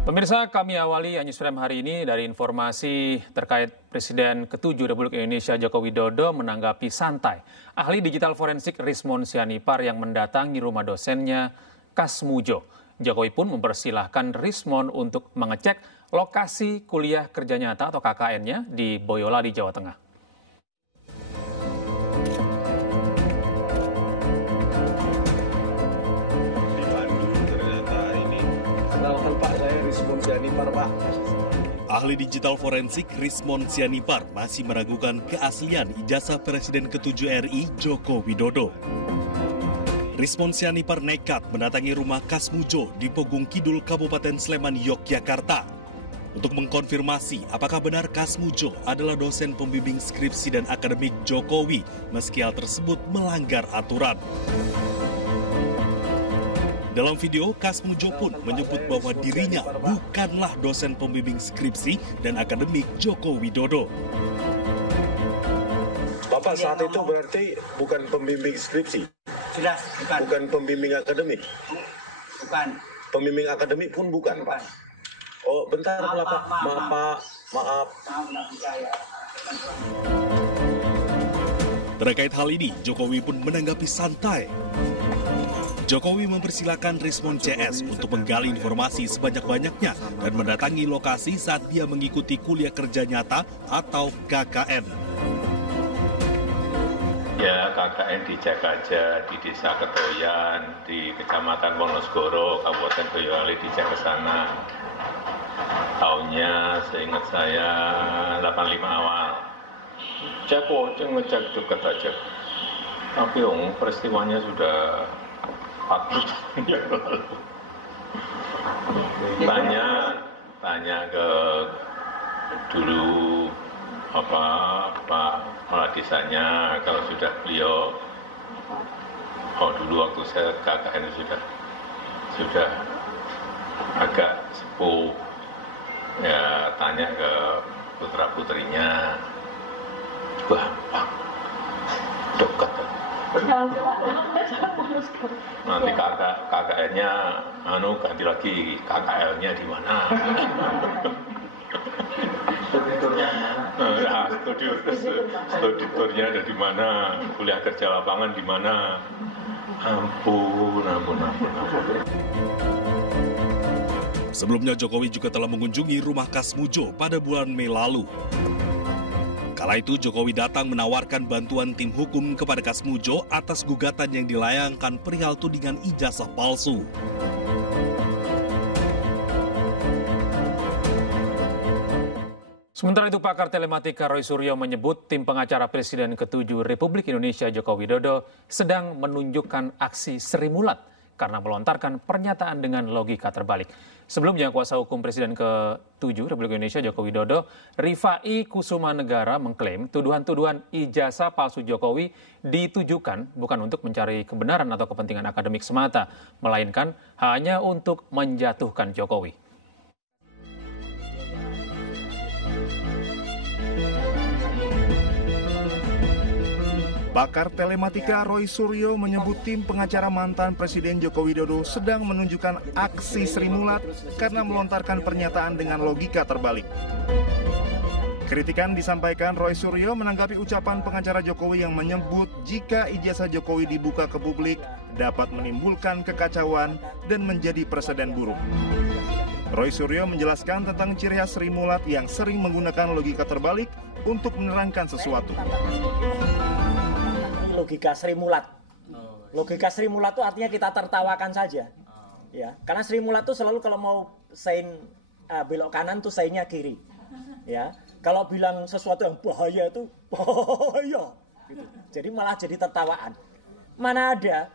Pemirsa, kami awali Newsroom hari ini dari informasi terkait Presiden ke-7 Republik Indonesia Joko Widodo menanggapi santai ahli digital forensik Rismon Sianipar yang mendatangi rumah dosennya Kasmujo. Jokowi pun mempersilahkan Rismon untuk mengecek lokasi kuliah kerja nyata atau KKN-nya di Boyolali, Jawa Tengah. Ahli digital forensik Rismon Sianipar masih meragukan keaslian ijazah Presiden ke-7 RI Joko Widodo. Rismon Sianipar nekat mendatangi rumah Kasmujo di Pogung Kidul, Kabupaten Sleman, Yogyakarta untuk mengkonfirmasi apakah benar Kasmujo adalah dosen pembimbing skripsi dan akademik Jokowi meski hal tersebut melanggar aturan. Dalam video, Kasmujo pun menyebut bahwa dirinya bukanlah dosen pembimbing skripsi dan akademik Joko Widodo. Bapak saat itu berarti bukan pembimbing skripsi? Jelas, bukan. Bukan pembimbing akademik? Bukan. Pembimbing akademik pun bukan, Pak? Oh, bentar, Pak. Maaf. Terkait hal ini, Jokowi pun menanggapi santai. Jokowi mempersilahkan Rismon CS untuk menggali informasi sebanyak-banyaknya dan mendatangi lokasi saat dia mengikuti kuliah kerja nyata atau KKN. Ya, KKN dicek aja di Desa Ketoyan, di Kecamatan Wonosgoro, Kabupaten Boyolali, dicek ke sana. Tahunnya seingat saya 85 awal. Cek ngecek dekat aja. Tapi peristiwanya sudah 40 tahun yang lalu. Tanya ke dulu Pak kepala desanya, kalau sudah beliau dulu waktu saya KKN sudah agak sepuh, ya tanya ke putra putrinya, gampang, dekat. Nanti KKN-nya ganti lagi, KKL-nya di mana? Studiturnya ada di mana? Kuliah kerja lapangan di mana? Ampun. Sebelumnya Jokowi juga telah mengunjungi rumah Kasmujo pada bulan Mei lalu. Kala itu Jokowi datang menawarkan bantuan tim hukum kepada Kasmujo atas gugatan yang dilayangkan perihal tudingan ijazah palsu. Sementara itu, pakar telematika Roy Suryo menyebut tim pengacara Presiden ke-7 Republik Indonesia Joko Widodo sedang menunjukkan aksi Sri Mulat karena melontarkan pernyataan dengan logika terbalik. Sebelumnya, kuasa hukum Presiden ke-7 Republik Indonesia Joko Widodo, Rifai Kusumanegara, mengklaim tuduhan-tuduhan ijazah palsu Jokowi ditujukan bukan untuk mencari kebenaran atau kepentingan akademik semata, melainkan hanya untuk menjatuhkan Jokowi. Pakar telematika Roy Suryo menyebut tim pengacara mantan Presiden Joko Widodo sedang menunjukkan aksi Sri Mulat karena melontarkan pernyataan dengan logika terbalik. Kritikan disampaikan Roy Suryo menanggapi ucapan pengacara Jokowi yang menyebut jika ijazah Jokowi dibuka ke publik dapat menimbulkan kekacauan dan menjadi preseden buruk. Roy Suryo menjelaskan tentang ciri khas Sri Mulat yang sering menggunakan logika terbalik untuk menerangkan sesuatu. Logika Sri Mulat. Logika Sri Mulat itu artinya kita tertawakan saja. Ya, karena Sri Mulat itu selalu kalau mau sein belok kanan tuh seinnya kiri. Ya, kalau bilang sesuatu yang bahaya itu bahaya. Gitu. Jadi malah jadi tertawaan. Mana ada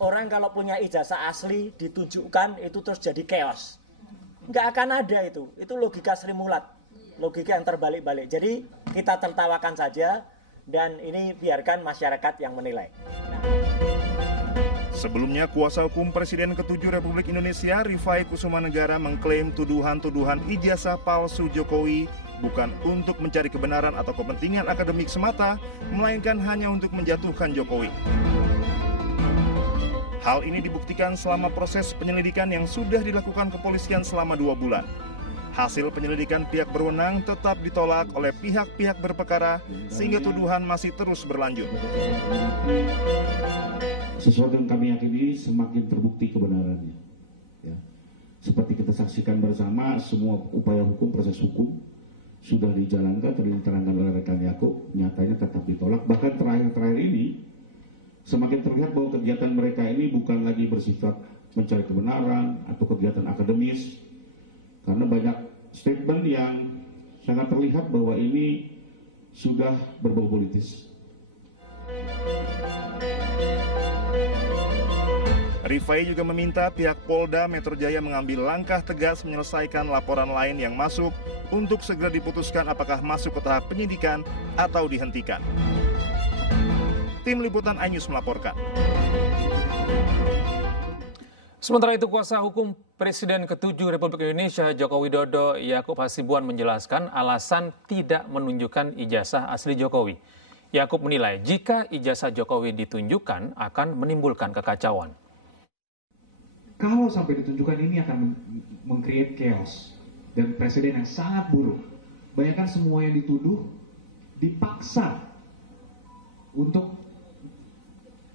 orang kalau punya ijazah asli ditunjukkan itu terus jadi chaos. Nggak akan ada itu. Itu logika Sri Mulat. Logika yang terbalik-balik. Jadi kita tertawakan saja. Dan ini biarkan masyarakat yang menilai. Sebelumnya, kuasa hukum Presiden ke-7 Republik Indonesia, Rifai Kusumanegara, mengklaim tuduhan-tuduhan ijazah palsu Jokowi bukan untuk mencari kebenaran atau kepentingan akademik semata, melainkan hanya untuk menjatuhkan Jokowi. Hal ini dibuktikan selama proses penyelidikan yang sudah dilakukan kepolisian selama 2 bulan. Hasil penyelidikan pihak berwenang tetap ditolak oleh pihak-pihak berperkara sehingga tuduhan masih terus berlanjut. Sesuatu yang kami yakini semakin terbukti kebenarannya. Ya. Seperti kita saksikan bersama, semua upaya hukum, proses hukum sudah dijalankan, diterangkan oleh rekan Yakub, nyatanya tetap ditolak. Bahkan terakhir ini semakin terlihat bahwa kegiatan mereka ini bukan lagi bersifat mencari kebenaran atau kegiatan akademis, karena banyak statement yang sangat terlihat bahwa ini sudah berbau politis. Rifai juga meminta pihak Polda Metro Jaya mengambil langkah tegas menyelesaikan laporan lain yang masuk untuk segera diputuskan apakah masuk ke tahap penyidikan atau dihentikan. Tim Liputan iNews melaporkan. Sementara itu, kuasa hukum Presiden ke-7 Republik Indonesia Joko Widodo, Yakub Hasibuan, menjelaskan alasan tidak menunjukkan ijazah asli Jokowi. Yakub menilai jika ijazah Jokowi ditunjukkan akan menimbulkan kekacauan. Kalau sampai ditunjukkan, ini akan meng-create chaos dan presiden yang sangat buruk. Bayangkan semua yang dituduh dipaksa untuk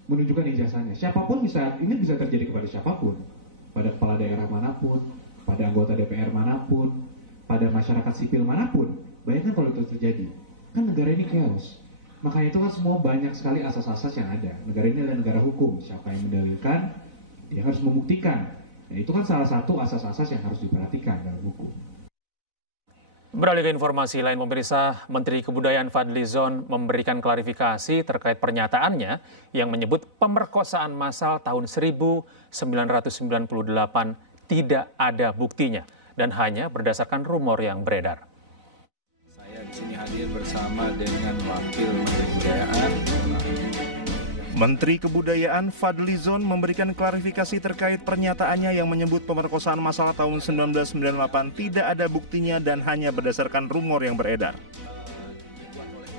menunjukkan ijazahnya. Siapapun ini bisa terjadi kepada siapapun, pada kepala daerah manapun, pada anggota DPR manapun, pada masyarakat sipil manapun. Bayangkan kalau itu terjadi, kan negara ini chaos. Makanya itu kan semua banyak sekali asas-asas yang ada. Negara ini adalah negara hukum. Siapa yang mendalilkan, dia harus membuktikan. Dan itu kan salah satu asas-asas yang harus diperhatikan dalam hukum. Beralih ke informasi lain, pemirsa, Menteri Kebudayaan Fadlizon memberikan klarifikasi terkait pernyataannya yang menyebut pemerkosaan massal tahun 1998 tidak ada buktinya dan hanya berdasarkan rumor yang beredar. Saya di sini hadir bersama dengan Wakil Menteri Kebudayaan. Menteri Kebudayaan Fadlizon memberikan klarifikasi terkait pernyataannya yang menyebut pemerkosaan massal tahun 1998 tidak ada buktinya dan hanya berdasarkan rumor yang beredar.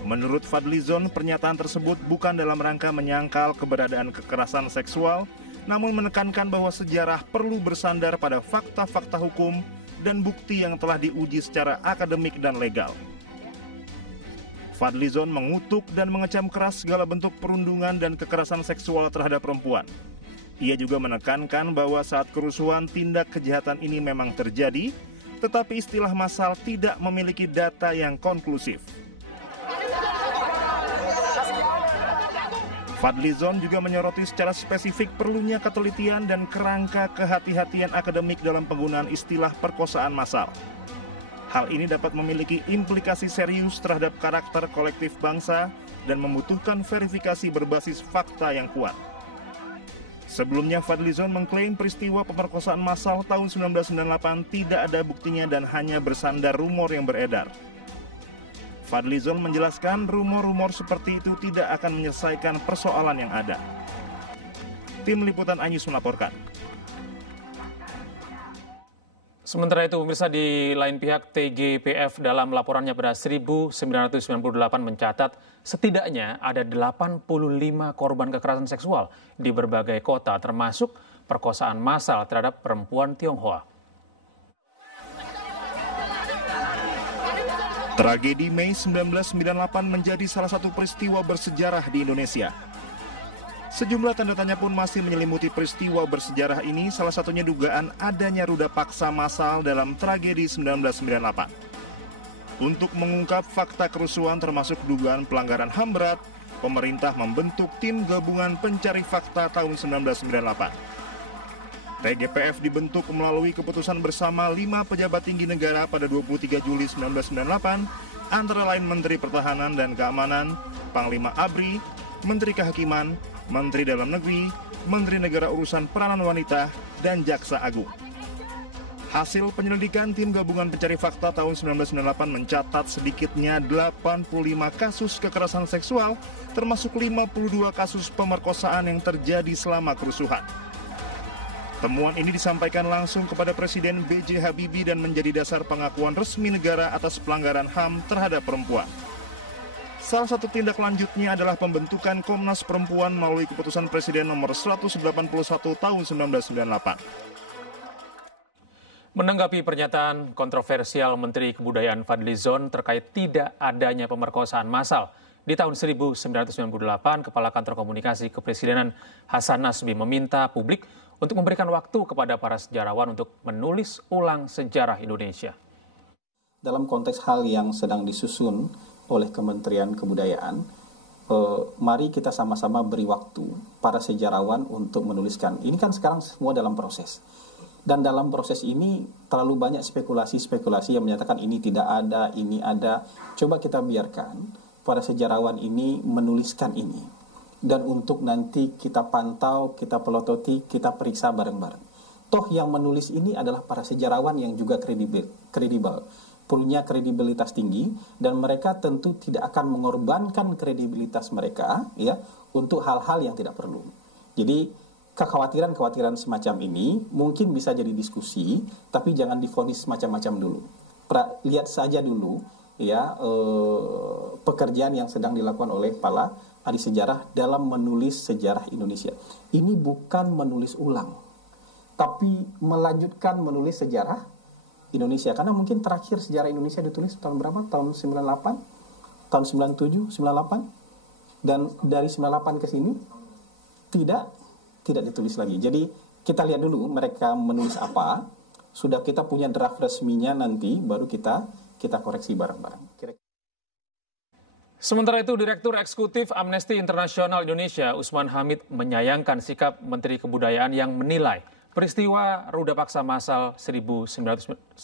Menurut Fadlizon, pernyataan tersebut bukan dalam rangka menyangkal keberadaan kekerasan seksual, namun menekankan bahwa sejarah perlu bersandar pada fakta-fakta hukum dan bukti yang telah diuji secara akademik dan legal. Fadlizon mengutuk dan mengecam keras segala bentuk perundungan dan kekerasan seksual terhadap perempuan. Ia juga menekankan bahwa saat kerusuhan tindak kejahatan ini memang terjadi, tetapi istilah massal tidak memiliki data yang konklusif. Fadlizon juga menyoroti secara spesifik perlunya ketelitian dan kerangka kehati-hatian akademik dalam penggunaan istilah perkosaan massal. Hal ini dapat memiliki implikasi serius terhadap karakter kolektif bangsa dan membutuhkan verifikasi berbasis fakta yang kuat. Sebelumnya, Fadlizon mengklaim peristiwa pemerkosaan massal tahun 1998 tidak ada buktinya dan hanya bersandar rumor yang beredar. Fadlizon menjelaskan rumor-rumor seperti itu tidak akan menyelesaikan persoalan yang ada. Tim Liputan iNews melaporkan. Sementara itu, pemirsa, di lain pihak, TGPF dalam laporannya pada 1998 mencatat setidaknya ada 85 korban kekerasan seksual di berbagai kota, termasuk perkosaan massal terhadap perempuan Tionghoa. Tragedi Mei 1998 menjadi salah satu peristiwa bersejarah di Indonesia. Sejumlah tanda tanya pun masih menyelimuti peristiwa bersejarah ini, salah satunya dugaan adanya ruda paksa massal dalam tragedi 1998. Untuk mengungkap fakta kerusuhan termasuk dugaan pelanggaran HAM berat, pemerintah membentuk tim gabungan pencari fakta tahun 1998. TGPF dibentuk melalui keputusan bersama 5 pejabat tinggi negara pada 23 Juli 1998, antara lain Menteri Pertahanan dan Keamanan, Panglima ABRI, Menteri Kehakiman, Menteri Dalam Negeri, Menteri Negara Urusan Peranan Wanita, dan Jaksa Agung. Hasil penyelidikan tim gabungan pencari fakta tahun 1998 mencatat sedikitnya 85 kasus kekerasan seksual, termasuk 52 kasus pemerkosaan yang terjadi selama kerusuhan. Temuan ini disampaikan langsung kepada Presiden B.J. Habibie dan menjadi dasar pengakuan resmi negara atas pelanggaran HAM terhadap perempuan. Salah satu tindak lanjutnya adalah pembentukan Komnas Perempuan melalui keputusan Presiden nomor 181 tahun 1998. Menanggapi pernyataan kontroversial Menteri Kebudayaan Fadlizon terkait tidak adanya pemerkosaan massal di tahun 1998, Kepala Kantor Komunikasi Kepresidenan Hasan Nasbi meminta publik untuk memberikan waktu kepada para sejarawan untuk menulis ulang sejarah Indonesia. Dalam konteks hal yang sedang disusun oleh Kementerian Kebudayaan, mari kita sama-sama beri waktu para sejarawan untuk menuliskan. Ini kan sekarang semua dalam proses. Dan dalam proses ini terlalu banyak spekulasi-spekulasi yang menyatakan ini tidak ada, ini ada. Coba kita biarkan para sejarawan ini menuliskan ini. Dan untuk nanti kita pantau, kita pelototi, kita periksa bareng-bareng. Toh yang menulis ini adalah para sejarawan yang juga kredibel, punya kredibilitas tinggi, dan mereka tentu tidak akan mengorbankan kredibilitas mereka ya untuk hal-hal yang tidak perlu. Jadi kekhawatiran-kekhawatiran semacam ini mungkin bisa jadi diskusi, tapi jangan divonis macam-macam dulu. Lihat saja dulu ya pekerjaan yang sedang dilakukan oleh para ahli sejarah dalam menulis sejarah Indonesia. Ini bukan menulis ulang, tapi melanjutkan menulis sejarah Indonesia. Karena mungkin terakhir sejarah Indonesia ditulis tahun berapa? Tahun 98, tahun 97, 98. Dan dari 98 ke sini tidak ditulis lagi. Jadi kita lihat dulu mereka menulis apa. Sudah kita punya draft resminya, nanti baru kita koreksi bareng-bareng. Sementara itu, Direktur Eksekutif Amnesty International Indonesia, Usman Hamid, menyayangkan sikap Menteri Kebudayaan yang menilai peristiwa ruda paksa massal 1998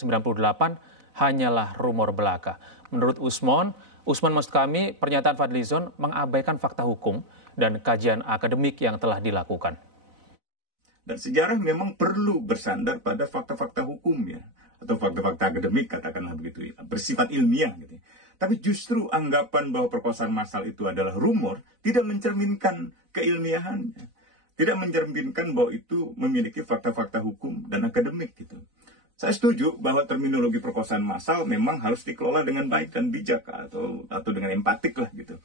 hanyalah rumor belaka. Menurut Usman maksud kami, pernyataan Fadlizon mengabaikan fakta hukum dan kajian akademik yang telah dilakukan. Dan sejarah memang perlu bersandar pada fakta-fakta hukum ya, atau fakta-fakta akademik, katakanlah begitu ya, bersifat ilmiah gitu. Tapi justru anggapan bahwa perkosaan massal itu adalah rumor tidak mencerminkan keilmiahannya. Tidak mencerminkan bahwa itu memiliki fakta-fakta hukum dan akademik gitu. Saya setuju bahwa terminologi perkosaan massal memang harus dikelola dengan baik dan bijak atau dengan empatik lah gitu.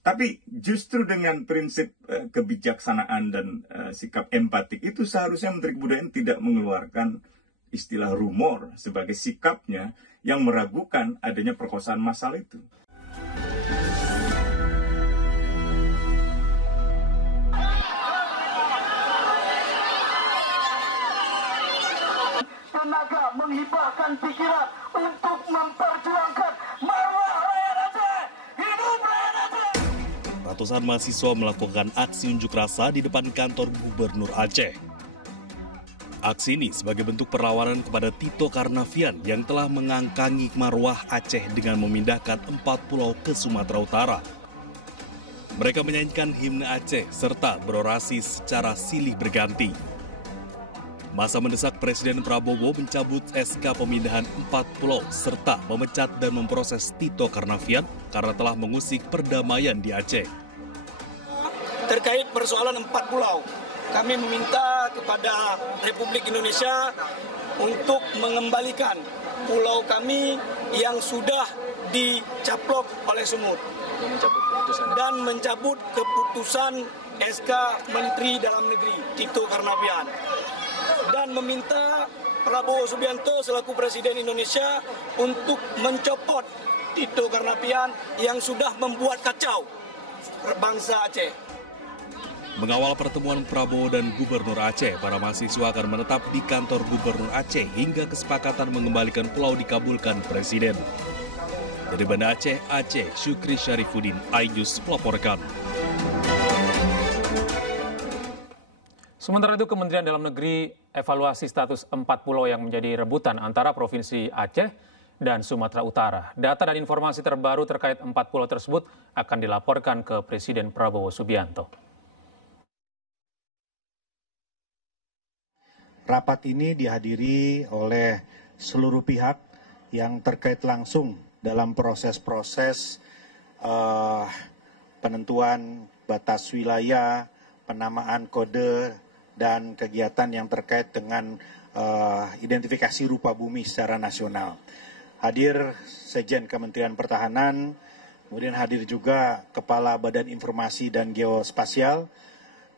Tapi justru dengan prinsip kebijaksanaan dan sikap empatik itu seharusnya Menteri Kebudayaan tidak mengeluarkan istilah rumor sebagai sikapnya yang meragukan adanya perkosaan massal itu. Tenaga menghibahkan pikiran untuk memperjuangkan marwah rakyat Aceh. Hidup rakyat Aceh! Ratusan mahasiswa melakukan aksi unjuk rasa di depan kantor Gubernur Aceh. Aksi ini sebagai bentuk perlawanan kepada Tito Karnavian yang telah mengangkangi marwah Aceh dengan memindahkan 4 pulau ke Sumatera Utara. Mereka menyanyikan himne Aceh serta berorasi secara silih berganti. Masa mendesak Presiden Prabowo mencabut SK pemindahan 4 pulau serta memecat dan memproses Tito Karnavian karena telah mengusik perdamaian di Aceh. Terkait persoalan 4 pulau, kami meminta kepada Republik Indonesia untuk mengembalikan pulau kami yang sudah dicaplok oleh semut dan mencabut keputusan SK Menteri Dalam Negeri Tito Karnavian dan meminta Prabowo Subianto selaku Presiden Indonesia untuk mencopot Tito Karnavian yang sudah membuat kacau bangsa Aceh. Mengawal pertemuan Prabowo dan Gubernur Aceh, para mahasiswa akan menetap di kantor Gubernur Aceh hingga kesepakatan mengembalikan pulau dikabulkan Presiden. Dari Banda Aceh, Syukri Syarifuddin, iNews melaporkan. Sementara itu, Kementerian Dalam Negeri evaluasi status 4 pulau yang menjadi rebutan antara Provinsi Aceh dan Sumatera Utara. Data dan informasi terbaru terkait 4 pulau tersebut akan dilaporkan ke Presiden Prabowo Subianto. Rapat ini dihadiri oleh seluruh pihak yang terkait langsung dalam proses-proses penentuan batas wilayah, penamaan kode, dan kegiatan yang terkait dengan identifikasi rupa bumi secara nasional. Hadir Sekjen Kementerian Pertahanan, kemudian hadir juga Kepala Badan Informasi dan Geospasial,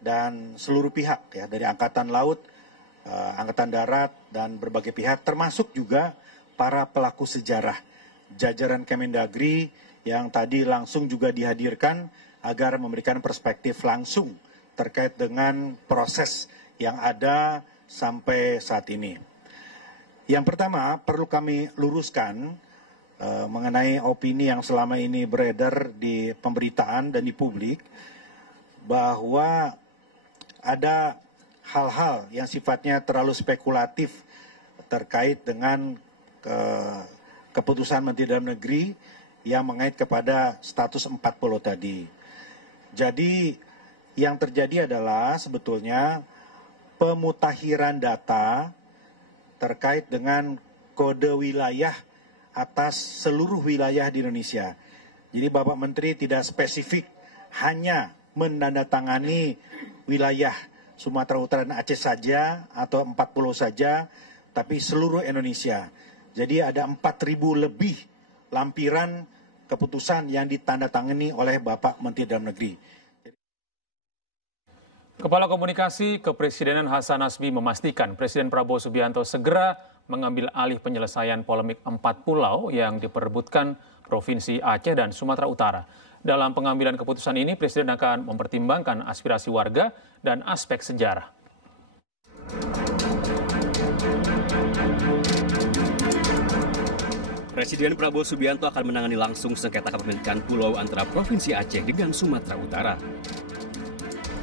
dan seluruh pihak ya, dari Angkatan Laut, Angkatan Darat, dan berbagai pihak, termasuk juga para pelaku sejarah, jajaran Kemendagri yang tadi langsung juga dihadirkan agar memberikan perspektif langsung terkait dengan proses yang ada sampai saat ini. Yang pertama, perlu kami luruskan mengenai opini yang selama ini beredar di pemberitaan dan di publik, bahwa ada hal-hal yang sifatnya terlalu spekulatif terkait dengan keputusan Menteri Dalam Negeri yang mengait kepada status 40 tadi. Jadi yang terjadi adalah sebetulnya pemutakhiran data terkait dengan kode wilayah atas seluruh wilayah di Indonesia. Jadi Bapak Menteri tidak spesifik hanya menandatangani wilayah Sumatera Utara dan Aceh saja atau 40 saja, tapi seluruh Indonesia. Jadi ada 4.000 lebih lampiran keputusan yang ditandatangani oleh Bapak Menteri Dalam Negeri. Kepala Komunikasi Kepresidenan Hasan Nasbi memastikan Presiden Prabowo Subianto segera mengambil alih penyelesaian polemik 4 pulau yang diperebutkan Provinsi Aceh dan Sumatera Utara. Dalam pengambilan keputusan ini, Presiden akan mempertimbangkan aspirasi warga dan aspek sejarah. Presiden Prabowo Subianto akan menangani langsung sengketa kepemilikan pulau antara Provinsi Aceh dengan Sumatera Utara.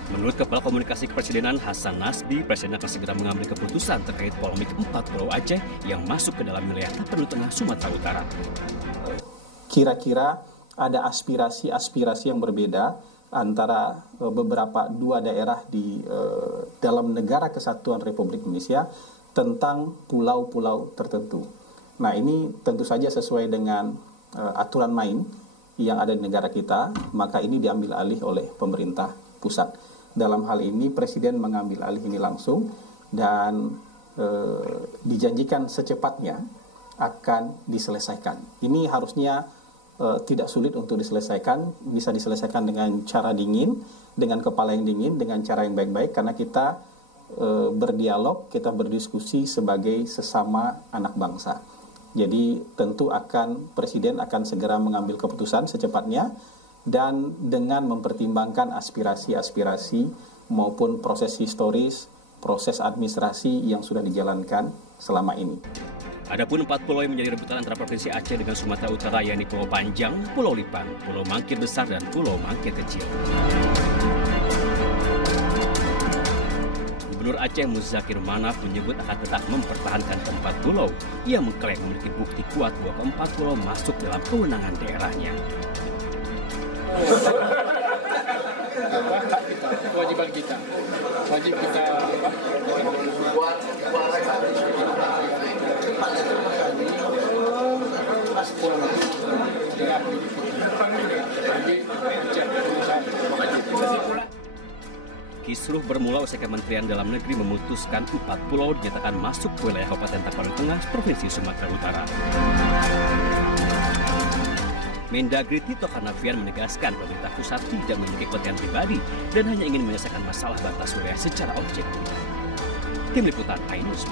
Menurut Kepala Komunikasi Kepresidenan Hasan Nasbi, Presiden akan segera mengambil keputusan terkait polemik 4 pulau Aceh yang masuk ke dalam wilayah Tapanuli Tengah Sumatera Utara. Kira-kira ada aspirasi-aspirasi yang berbeda antara beberapa dua daerah di dalam negara kesatuan Republik Indonesia tentang pulau-pulau tertentu. Nah, ini tentu saja sesuai dengan aturan main yang ada di negara kita, maka ini diambil alih oleh pemerintah pusat. Dalam hal ini Presiden mengambil alih ini langsung dan dijanjikan secepatnya akan diselesaikan. Ini harusnya tidak sulit untuk diselesaikan, bisa diselesaikan dengan cara dingin, dengan kepala yang dingin, dengan cara yang baik-baik, karena kita berdialog, kita berdiskusi sebagai sesama anak bangsa. Jadi tentu Presiden akan segera mengambil keputusan secepatnya, dan dengan mempertimbangkan aspirasi-aspirasi maupun proses historis, proses administrasi yang sudah dijalankan selama ini. Adapun 4 pulau yang menjadi rebutan antara Provinsi Aceh dengan Sumatera Utara, yakni Pulau Panjang, Pulau Lipan, Pulau Mangkir Besar, dan Pulau Mangkir Kecil. Gubernur Aceh Muzakir Manaf menyebut akan tetap mempertahankan keempat pulau. Ia mengklaim memiliki bukti kuat bahwa keempat pulau masuk dalam kewenangan daerahnya. Kewajiban kita, wajib kita Kisruh bermula usai Kementerian Dalam Negeri memutuskan 4 pulau dinyatakan masuk ke wilayah Kabupaten Tapanuli Tengah, Provinsi Sumatera Utara. Mendagri Tito Karnavian menegaskan pemerintah pusat tidak memiliki kepentingan pribadi dan hanya ingin menyelesaikan masalah batas wilayah secara objektif. Tim Liputan Ainus.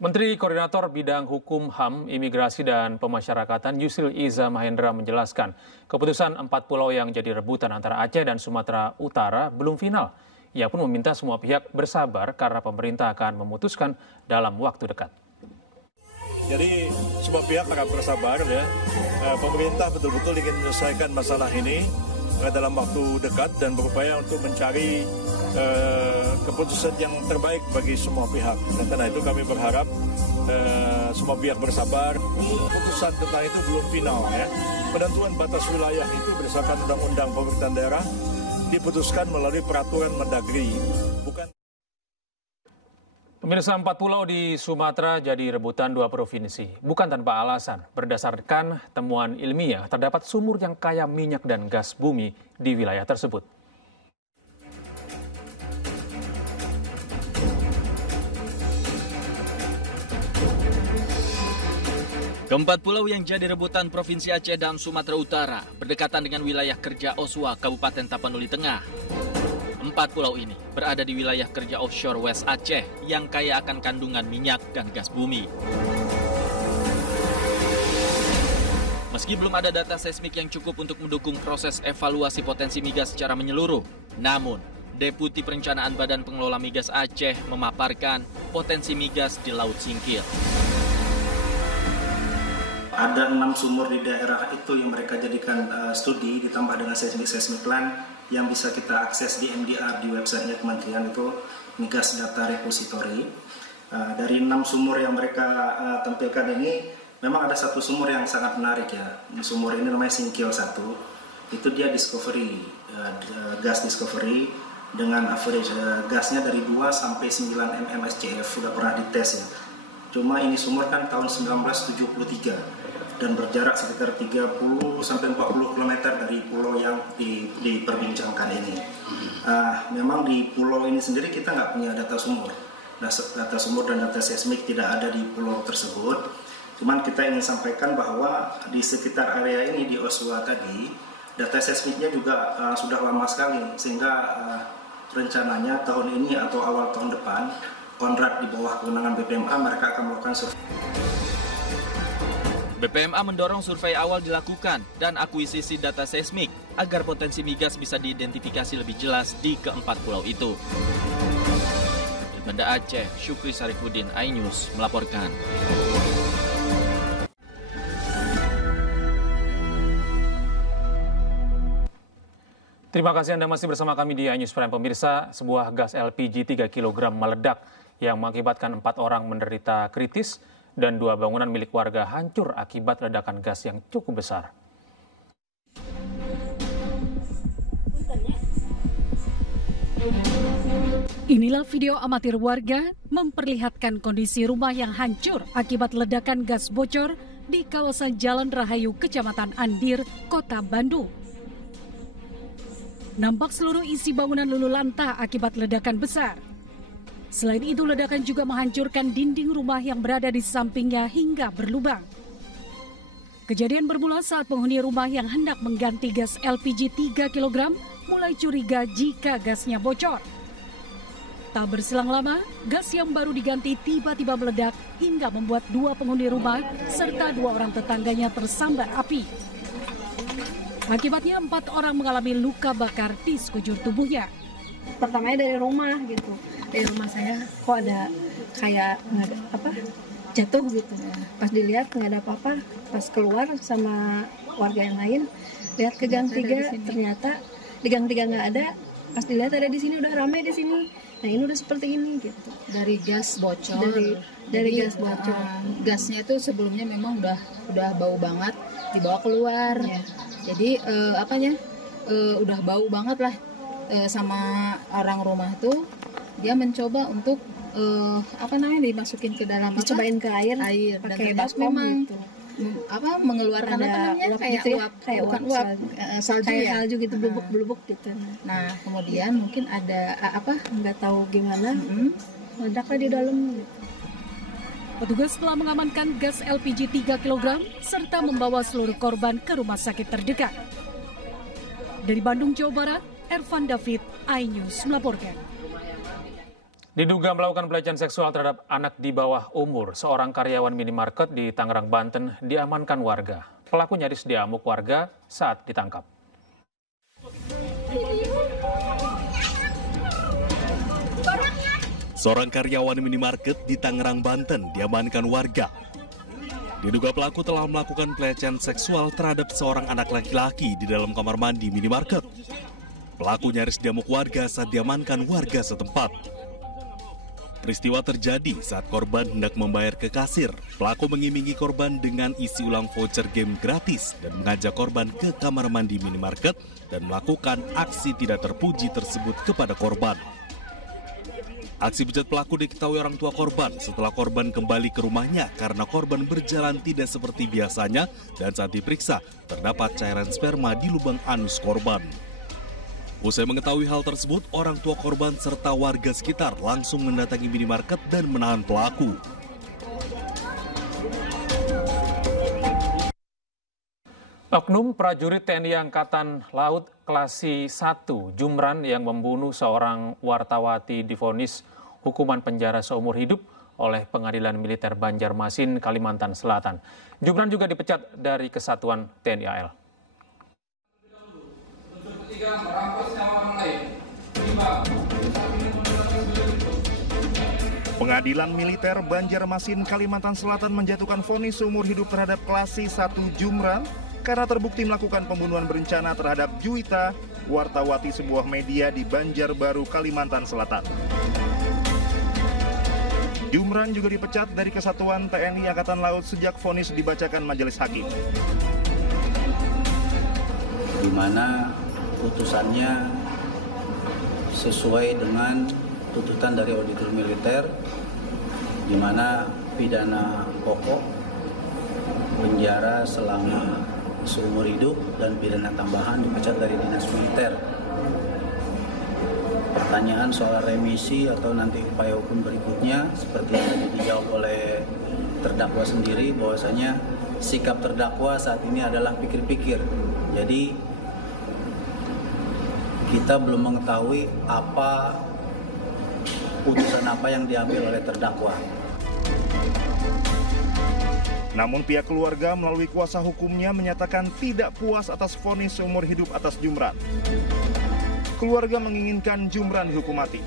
Menteri Koordinator Bidang Hukum, HAM, Imigrasi, dan Pemasyarakatan Yusril Iza Mahendra menjelaskan keputusan 4 pulau yang jadi rebutan antara Aceh dan Sumatera Utara belum final. Ia pun meminta semua pihak bersabar karena pemerintah akan memutuskan dalam waktu dekat. Jadi semua pihak akan bersabar ya. Pemerintah betul-betul ingin menyelesaikan masalah ini dalam waktu dekat dan berupaya untuk mencari keputusan yang terbaik bagi semua pihak. Dan karena itu kami berharap semua pihak bersabar. Keputusan tentang itu belum final ya. Penentuan batas wilayah itu berdasarkan undang-undang pemerintahan daerah diputuskan melalui peraturan Mendagri. Pemirsa, 4 pulau di Sumatera jadi rebutan 2 provinsi. Bukan tanpa alasan, berdasarkan temuan ilmiah, terdapat sumur yang kaya minyak dan gas bumi di wilayah tersebut. Keempat pulau yang jadi rebutan Provinsi Aceh dan Sumatera Utara berdekatan dengan wilayah kerja Oswa, Kabupaten Tapanuli Tengah. 4 pulau ini berada di wilayah kerja offshore West Aceh yang kaya akan kandungan minyak dan gas bumi. Meski belum ada data seismik yang cukup untuk mendukung proses evaluasi potensi migas secara menyeluruh, namun Deputi Perencanaan Badan Pengelola Migas Aceh memaparkan potensi migas di Laut Singkil. Ada 6 sumur di daerah itu yang mereka jadikan studi ditambah dengan seismik plan yang bisa kita akses di MDR di websitenya Kementerian, itu Migas Data Repository. Dari 6 sumur yang mereka tampilkan ini, memang ada satu sumur yang sangat menarik ya. Sumur ini namanya Singkil 1. Itu dia discovery, gas discovery dengan average gasnya dari 2 sampai 9 mmSCF, sudah pernah dites ya. Cuma ini sumur kan tahun 1973 dan berjarak sekitar 30 sampai 40 km dari pulau yang diperbincangkan ini. Memang di pulau ini sendiri kita nggak punya data sumur. Data sumur dan data seismik tidak ada di pulau tersebut. Cuman kita ingin sampaikan bahwa di sekitar area ini di Oswa tadi, data seismiknya juga sudah lama sekali, sehingga rencananya tahun ini atau awal tahun depan, kontrak di bawah kewenangan BPMA mereka akan melakukan survei. BPMA mendorong survei awal dilakukan dan akuisisi data seismik agar potensi migas bisa diidentifikasi lebih jelas di keempat pulau itu. Dari Banda Aceh, Syukri Sarifudin, iNews melaporkan. Terima kasih Anda masih bersama kami di iNews Prime. Pemirsa, sebuah gas LPG 3 kg meledak yang mengakibatkan 4 orang menderita kritis dan 2 bangunan milik warga hancur akibat ledakan gas yang cukup besar. Inilah video amatir warga memperlihatkan kondisi rumah yang hancur akibat ledakan gas bocor di kawasan Jalan Rahayu, Kecamatan Andir, Kota Bandung. Nampak seluruh isi bangunan luluh lantah akibat ledakan besar. Selain itu, ledakan juga menghancurkan dinding rumah yang berada di sampingnya hingga berlubang. Kejadian bermula saat penghuni rumah yang hendak mengganti gas LPG 3 kg mulai curiga jika gasnya bocor. Tak berselang lama, gas yang baru diganti tiba-tiba meledak hingga membuat 2 penghuni rumah serta 2 orang tetangganya tersambar api. Akibatnya 4 orang mengalami luka bakar di sekujur tubuhnya. Pertamanya dari rumah gitu, dari rumah saya kok ada kayak nggak ada apa jatuh gitu. Pas dilihat nggak ada apa-apa, pas keluar sama warga yang lain lihat ke gang 3, ternyata di gang 3 nggak ada. Pas dilihat ada di sini, udah ramai di sini. Nah ini udah seperti ini gitu. Dari gas bocor. Dari gas bocor. Gasnya itu sebelumnya memang udah bau banget, dibawa keluar. Ya. Jadi udah bau banget lah. Sama orang rumah tuh dia mencoba untuk dimasukin ke dalam dicobain ke air pakai baskom memang gitu. Mengeluarkan uap kayak gitu ya, kayak bukan uap salju kayak ya, salju gitu, bubuk gitu. Nah kemudian mungkin ada nggak tahu gimana meledaklah di dalam. Petugas telah mengamankan gas LPG 3 kg serta membawa seluruh korban ke rumah sakit terdekat. Dari Bandung, Jawa Barat, Ervan David, iNews melaporkan. Diduga melakukan pelecehan seksual terhadap anak di bawah umur, seorang karyawan minimarket di Tangerang, Banten diamankan warga. Pelaku nyaris diamuk warga saat ditangkap. Seorang karyawan minimarket di Tangerang, Banten diamankan warga. Diduga pelaku telah melakukan pelecehan seksual terhadap seorang anak laki-laki di dalam kamar mandi minimarket. Pelaku nyaris diamuk warga saat diamankan warga setempat. Peristiwa terjadi saat korban hendak membayar ke kasir. Pelaku mengiming-imingi korban dengan isi ulang voucher game gratis dan mengajak korban ke kamar mandi minimarket dan melakukan aksi tidak terpuji tersebut kepada korban. Aksi bejat pelaku diketahui orang tua korban setelah korban kembali ke rumahnya karena korban berjalan tidak seperti biasanya dan saat diperiksa terdapat cairan sperma di lubang anus korban. Usai mengetahui hal tersebut, orang tua korban serta warga sekitar langsung mendatangi minimarket dan menahan pelaku. Oknum prajurit TNI Angkatan Laut Klasi 1 Jumran yang membunuh seorang wartawati divonis hukuman penjara seumur hidup oleh Pengadilan Militer Banjarmasin, Kalimantan Selatan. Jumran juga dipecat dari Kesatuan TNI AL. Pengadilan Militer Banjarmasin, Kalimantan Selatan menjatuhkan vonis seumur hidup terhadap Klasi 1 Jumran karena terbukti melakukan pembunuhan berencana terhadap Juwita, wartawati sebuah media di Banjarbaru, Kalimantan Selatan. Jumran juga dipecat dari Kesatuan TNI Angkatan Laut sejak vonis dibacakan majelis hakim. Di mana putusannya sesuai dengan tuntutan dari auditor militer, di mana pidana pokok penjara selama seumur hidup dan pidana tambahan dipecat dari dinas militer. Pertanyaan soal remisi atau nanti upaya hukum berikutnya seperti yang tadi dijawab oleh terdakwa sendiri, bahwasanya sikap terdakwa saat ini adalah pikir-pikir. Jadi kita belum mengetahui putusan apa yang diambil oleh terdakwa. Namun pihak keluarga melalui kuasa hukumnya menyatakan tidak puas atas vonis seumur hidup atas Jumran. Keluarga menginginkan Jumran dihukum mati.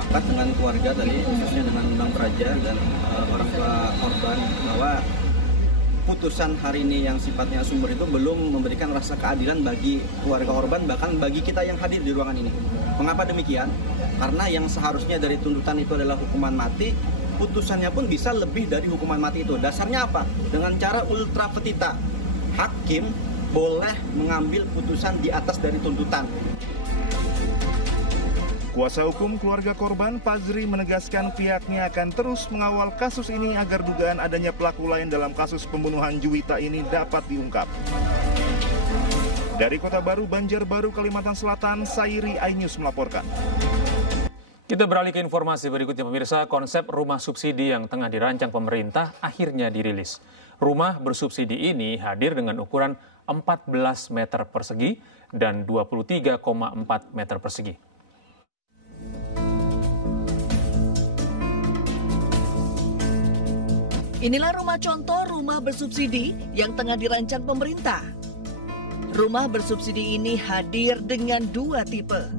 Sepakat dengan keluarga tadi, khususnya dengan Bang Praja dan orang tua korban, bahwa putusan hari ini yang sifatnya sumber itu belum memberikan rasa keadilan bagi keluarga korban, bahkan bagi kita yang hadir di ruangan ini. Mengapa demikian? Karena yang seharusnya dari tuntutan itu adalah hukuman mati, putusannya pun bisa lebih dari hukuman mati itu. Dasarnya apa? Dengan cara ultra petita, hakim boleh mengambil putusan di atas dari tuntutan. Kuasa hukum keluarga korban, Fazri, menegaskan pihaknya akan terus mengawal kasus ini agar dugaan adanya pelaku lain dalam kasus pembunuhan Juwita ini dapat diungkap. Dari Kota Baru, Banjarbaru, Kalimantan Selatan, Sairi Ainews melaporkan. Kita beralih ke informasi berikutnya, pemirsa. Konsep rumah subsidi yang tengah dirancang pemerintah akhirnya dirilis. Rumah bersubsidi ini hadir dengan ukuran 14 meter persegi dan 23,4 meter persegi. Inilah rumah contoh rumah bersubsidi yang tengah dirancang pemerintah. Rumah bersubsidi ini hadir dengan dua tipe.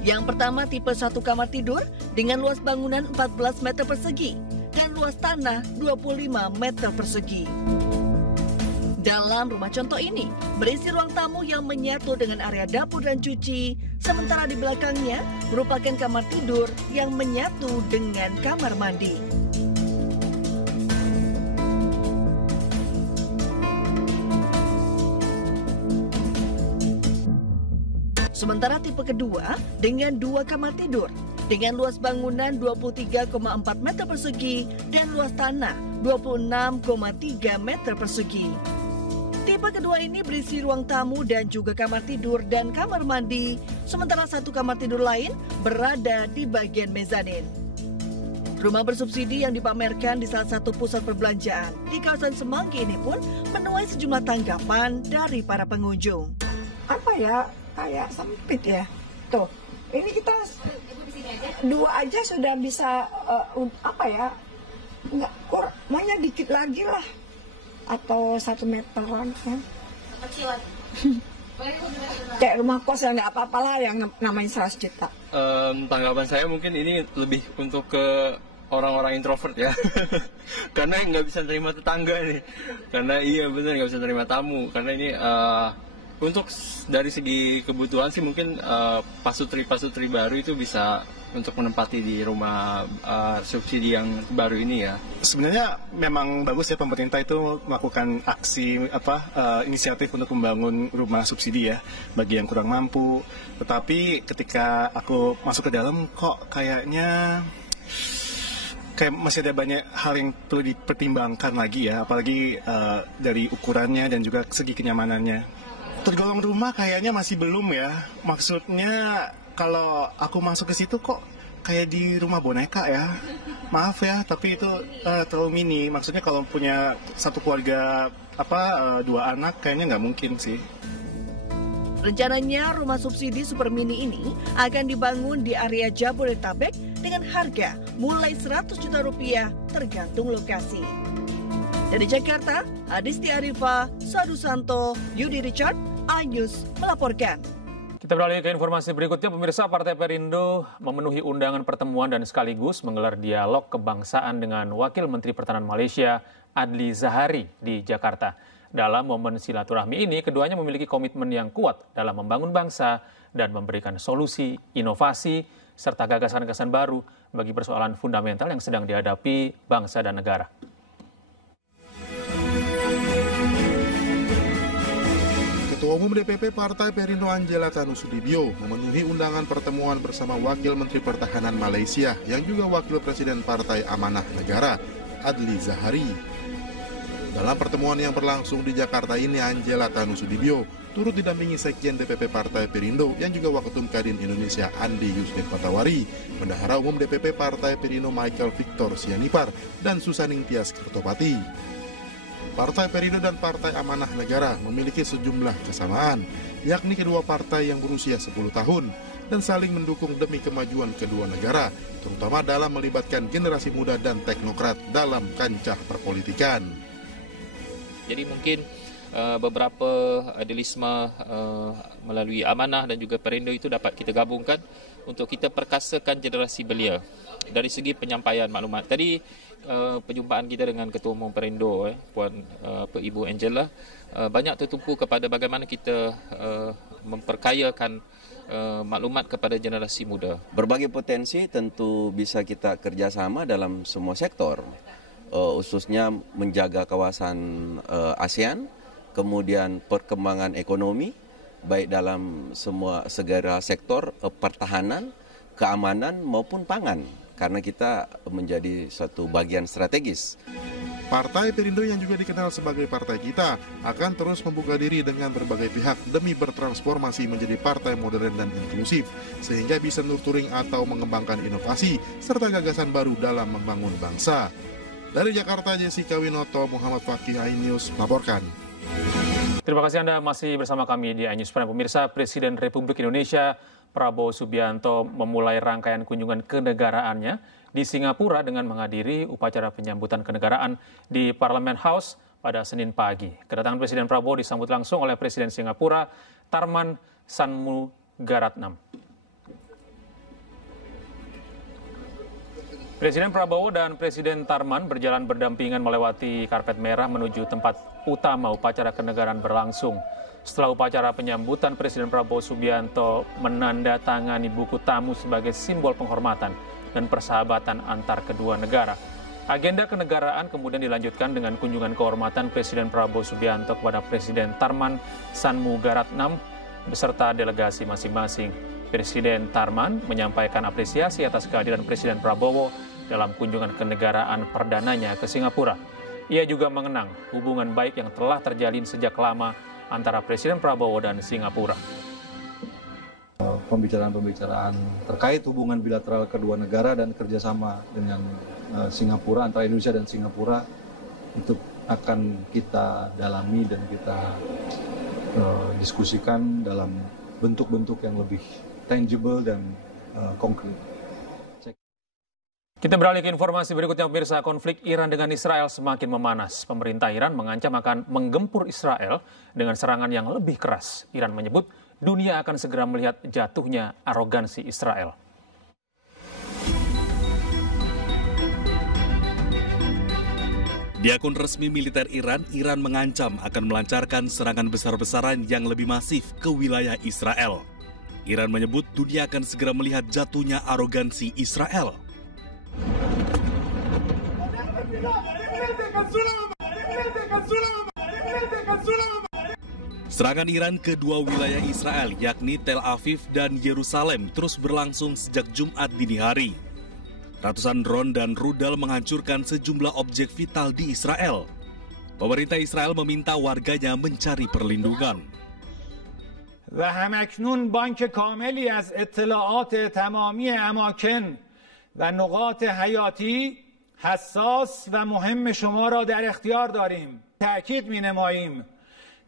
Yang pertama tipe 1 kamar tidur dengan luas bangunan 14 meter persegi dan luas tanah 25 meter persegi. Dalam rumah contoh ini berisi ruang tamu yang menyatu dengan area dapur dan cuci, sementara di belakangnya merupakan kamar tidur yang menyatu dengan kamar mandi. Sementara tipe kedua dengan 2 kamar tidur dengan luas bangunan 23,4 meter persegi dan luas tanah 26,3 meter persegi. Tipe kedua ini berisi ruang tamu dan juga kamar tidur dan kamar mandi, sementara satu kamar tidur lain berada di bagian mezanin. Rumah bersubsidi yang dipamerkan di salah satu pusat perbelanjaan di kawasan Semanggi ini pun menuai sejumlah tanggapan dari para pengunjung. Apa ya? Kayak sempit ya. Tuh, ini kita dua aja sudah bisa nggak kurang, maunya dikit lagi lah atau 1 meteran kan. Kecilan. Kayak rumah kos ya nggak apa-apa lah yang namanya 100 juta. Tanggapan saya mungkin ini lebih untuk ke orang-orang introvert ya. Karena nggak bisa terima tetangga nih. Karena iya benar nggak bisa terima tamu. Karena ini untuk dari segi kebutuhan sih mungkin pasutri baru itu bisa untuk menempati di rumah subsidi yang baru ini ya. Sebenarnya memang bagus ya pemerintah itu melakukan aksi inisiatif untuk membangun rumah subsidi ya bagi yang kurang mampu. Tetapi ketika aku masuk ke dalam kok kayaknya masih ada banyak hal yang perlu dipertimbangkan lagi ya, apalagi dari ukurannya dan juga segi kenyamanannya. Tergolong rumah kayaknya masih belum ya. Maksudnya kalau aku masuk ke situ kok kayak di rumah boneka ya. Maaf ya, tapi itu terlalu mini. Maksudnya kalau punya satu keluarga dua anak kayaknya nggak mungkin sih. Rencananya rumah subsidi super mini ini akan dibangun di area Jabodetabek dengan harga mulai 100 juta rupiah tergantung lokasi. Dari Jakarta, Adisti Arifa, Sadu Santo, Yudi Richard, iNews melaporkan. Kita beralih ke informasi berikutnya. Pemirsa, Partai Perindo memenuhi undangan pertemuan dan sekaligus menggelar dialog kebangsaan dengan Wakil Menteri Pertahanan Malaysia, Adli Zahari, di Jakarta. Dalam momen silaturahmi ini, keduanya memiliki komitmen yang kuat dalam membangun bangsa dan memberikan solusi, inovasi, serta gagasan-gagasan baru bagi persoalan fundamental yang sedang dihadapi bangsa dan negara. Ketua Umum DPP Partai Perindo Angela Tanusudibio memenuhi undangan pertemuan bersama Wakil Menteri Pertahanan Malaysia yang juga Wakil Presiden Partai Amanah Negara, Adli Zahari. Dalam pertemuan yang berlangsung di Jakarta ini, Angela Tanusudibio turut didampingi Sekjen DPP Partai Perindo yang juga Waketum Kadin Indonesia Andi Yusdin Patawari, Bendahara Umum DPP Partai Perindo Michael Victor Sianipar, dan Susaning Tias Kertopati. Partai Perindo dan Partai Amanah Negara memiliki sejumlah kesamaan, yakni kedua partai yang berusia 10 tahun dan saling mendukung demi kemajuan kedua negara, terutama dalam melibatkan generasi muda dan teknokrat dalam kancah perpolitikan. Jadi mungkin beberapa idealisme melalui Amanah dan juga Perindo itu dapat kita gabungkan untuk kita perkasakan generasi belia dari segi penyampaian maklumat. Tadi perjumpaan kita dengan Ketua Umum Perindo, Puan Ibu Angela, banyak tertumpu kepada bagaimana kita memperkayakan maklumat kepada generasi muda. Berbagai potensi tentu bisa kita kerjasama dalam semua sektor. Khususnya menjaga kawasan ASEAN, kemudian perkembangan ekonomi, baik dalam semua segala sektor, pertahanan, keamanan maupun pangan, karena kita menjadi satu bagian strategis. Partai Perindo yang juga dikenal sebagai partai kita akan terus membuka diri dengan berbagai pihak demi bertransformasi menjadi partai modern dan inklusif, sehingga bisa nurturing atau mengembangkan inovasi serta gagasan baru dalam membangun bangsa. Dari Jakarta, Jessica Winoto, Muhammad Fakih, iNews melaporkan. Terima kasih Anda masih bersama kami di iNews Prime. Pemirsa, Presiden Republik Indonesia Prabowo Subianto memulai rangkaian kunjungan kenegaraannya di Singapura dengan menghadiri upacara penyambutan kenegaraan di Parliament House pada Senin pagi. Kedatangan Presiden Prabowo disambut langsung oleh Presiden Singapura, Tharman Shanmugaratnam. Presiden Prabowo dan Presiden Tharman berjalan berdampingan melewati karpet merah menuju tempat utama upacara kenegaraan berlangsung. Setelah upacara penyambutan, Presiden Prabowo Subianto menandatangani buku tamu sebagai simbol penghormatan dan persahabatan antar kedua negara. Agenda kenegaraan kemudian dilanjutkan dengan kunjungan kehormatan Presiden Prabowo Subianto kepada Presiden Tharman Shanmugaratnam beserta delegasi masing-masing. Presiden Tharman menyampaikan apresiasi atas kehadiran Presiden Prabowo dalam kunjungan kenegaraan perdananya ke Singapura. Ia juga mengenang hubungan baik yang telah terjalin sejak lama antara Presiden Prabowo dan Singapura. Pembicaraan-pembicaraan terkait hubungan bilateral kedua negara dan kerjasama dengan Singapura, antara Indonesia dan Singapura, itu akan kita dalami dan kita diskusikan dalam bentuk-bentuk yang lebih tangible dan konkret. Kita beralih ke informasi berikutnya, pemirsa. Konflik Iran dengan Israel semakin memanas. Pemerintah Iran mengancam akan menggempur Israel dengan serangan yang lebih keras. Iran menyebut dunia akan segera melihat jatuhnya arogansi Israel. Di akun resmi militer Iran, Iran mengancam akan melancarkan serangan besar-besaran yang lebih masif ke wilayah Israel. Iran menyebut dunia akan segera melihat jatuhnya arogansi Israel. Serangan Iran ke dua wilayah Israel, yakni Tel Aviv dan Yerusalem, terus berlangsung sejak Jumat dini hari. Ratusan drone dan rudal menghancurkan sejumlah objek vital di Israel. Pemerintah Israel meminta warganya mencari perlindungan. و همکنون بانک کاملی از اطلاعات تمامی اماکن و نقاط حیاتی حساس و مهم شما را در اختیار داریم. تأکید می‌نماییم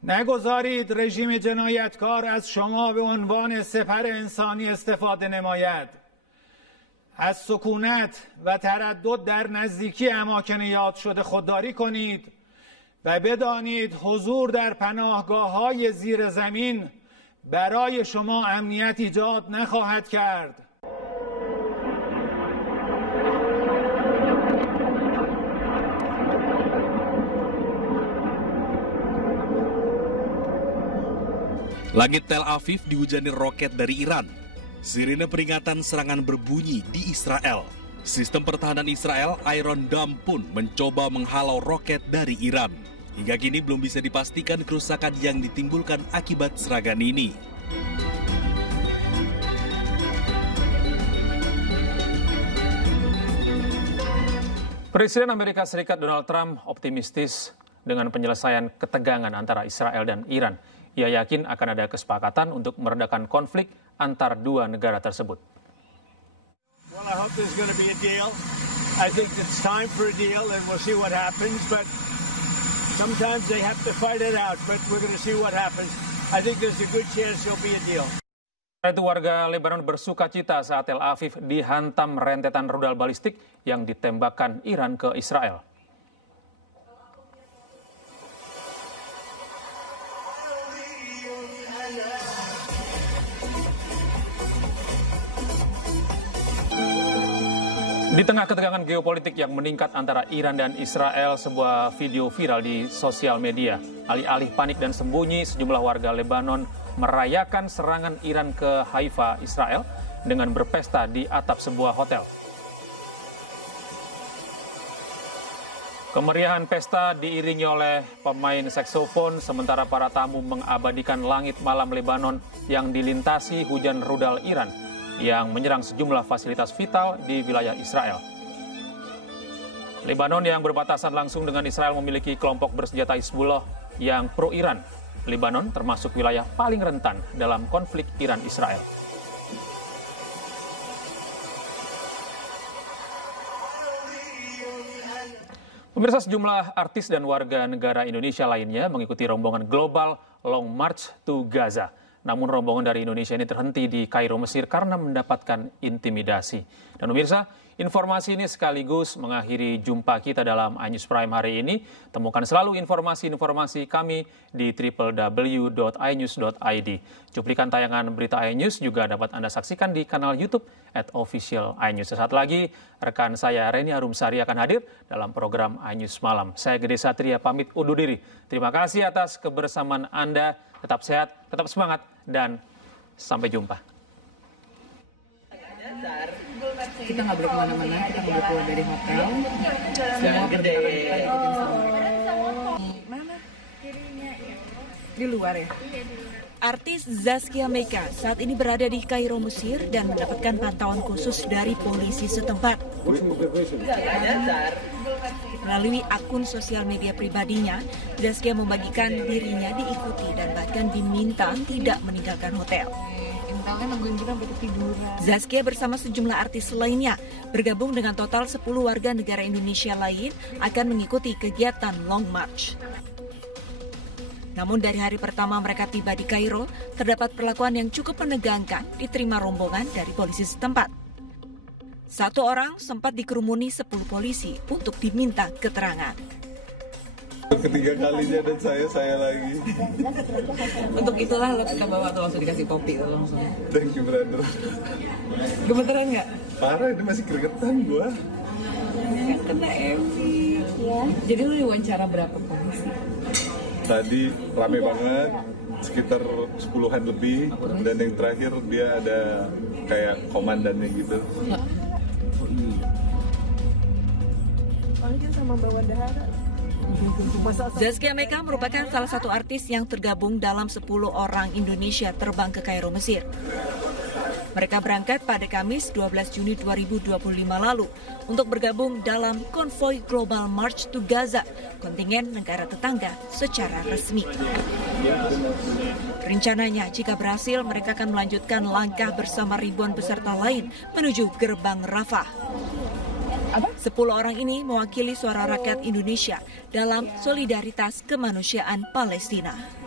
نگذارید رژیم جنایتکار از شما به عنوان سپر انسانی استفاده نماید. از سکونت و تردد در نزدیکی اماکن یاد شده خودداری کنید و بدانید حضور در پناهگاه‌های زیر زمین برای شما امنیت ایجاد نخواهد کرد. Langit Tel Aviv dihujani roket dari Iran. Sirine peringatan serangan berbunyi di Israel. Sistem pertahanan Israel, Iron Dome pun mencoba menghalau roket dari Iran. Hingga kini belum bisa dipastikan kerusakan yang ditimbulkan akibat serangan ini. Presiden Amerika Serikat Donald Trump optimistis dengan penyelesaian ketegangan antara Israel dan Iran. Ia yakin akan ada kesepakatan untuk meredakan konflik antar dua negara tersebut. Well, I hope there's going to be a deal. I think it's time for a deal, and we'll see what happens. But sometimes they have to fight it out. But we're going to see what happens. I think there's a good chance there'll be a deal. Itu warga Lebanon bersuka cita saat Tel Aviv dihantam rentetan rudal balistik yang ditembakkan Iran ke Israel. Di tengah ketegangan geopolitik yang meningkat antara Iran dan Israel, sebuah video viral di sosial media. Alih-alih panik dan sembunyi, sejumlah warga Lebanon merayakan serangan Iran ke Haifa, Israel, dengan berpesta di atap sebuah hotel. Kemeriahan pesta diiringi oleh pemain saksofon, sementara para tamu mengabadikan langit malam Lebanon yang dilintasi hujan rudal Iran yang menyerang sejumlah fasilitas vital di wilayah Israel. Lebanon yang berbatasan langsung dengan Israel memiliki kelompok bersenjata Hizbullah yang pro-Iran. Lebanon termasuk wilayah paling rentan dalam konflik Iran-Israel. Pemirsa, sejumlah artis dan warga negara Indonesia lainnya mengikuti rombongan global Long March to Gaza. Namun rombongan dari Indonesia ini terhenti di Kairo, Mesir karena mendapatkan intimidasi. Dan pemirsa, informasi ini sekaligus mengakhiri jumpa kita dalam iNews Prime hari ini. Temukan selalu informasi-informasi kami di www.inews.id. Cuplikan tayangan berita iNews juga dapat Anda saksikan di kanal YouTube @official_iNews. Sesaat lagi, rekan saya Reni Arumsari akan hadir dalam program iNews Malam. Saya Gede Satria pamit undur diri. Terima kasih atas kebersamaan Anda. Tetap sehat, tetap semangat, dan sampai jumpa. Kita nggak boleh kemana-mana, kita nggak boleh keluar dari hotel. Semua perjalanan mana? Di luar ya? Artis Zaskia Meka saat ini berada di Kairo, Mesir dan mendapatkan pantauan khusus dari polisi setempat. Melalui akun sosial media pribadinya, Zaskia membagikan dirinya diikuti dan bahkan diminta tidak meninggalkan hotel. Zaskia bersama sejumlah artis lainnya bergabung dengan total 10 warga negara Indonesia lain akan mengikuti kegiatan Long March. Namun dari hari pertama mereka tiba di Kairo, terdapat perlakuan yang cukup menegangkan diterima rombongan dari polisi setempat. Satu orang sempat dikerumuni 10 polisi untuk diminta keterangan. Ketiga kalinya dan saya lagi. Untuk itulah lo kita bawa atau langsung dikasih kopi langsung. Thank you brother. Gemeteran nggak? Parah, ini masih keringetan gua. Kena Evi. Ya. Jadi lu diwawancara berapa polisi? Tadi rame banget, sekitar 10-an lebih, dan yang terakhir dia ada kayak komandannya gitu. Sama bawa dahara. Zaskia Meka merupakan salah satu artis yang tergabung dalam 10 orang Indonesia terbang ke Kairo, Mesir. Mereka berangkat pada Kamis 12 Juni 2025 lalu untuk bergabung dalam konvoi Global March to Gaza, kontingen negara tetangga secara resmi. Rencananya, jika berhasil, mereka akan melanjutkan langkah bersama ribuan peserta lain menuju gerbang Rafah. 10 orang ini mewakili suara rakyat Indonesia dalam solidaritas kemanusiaan Palestina.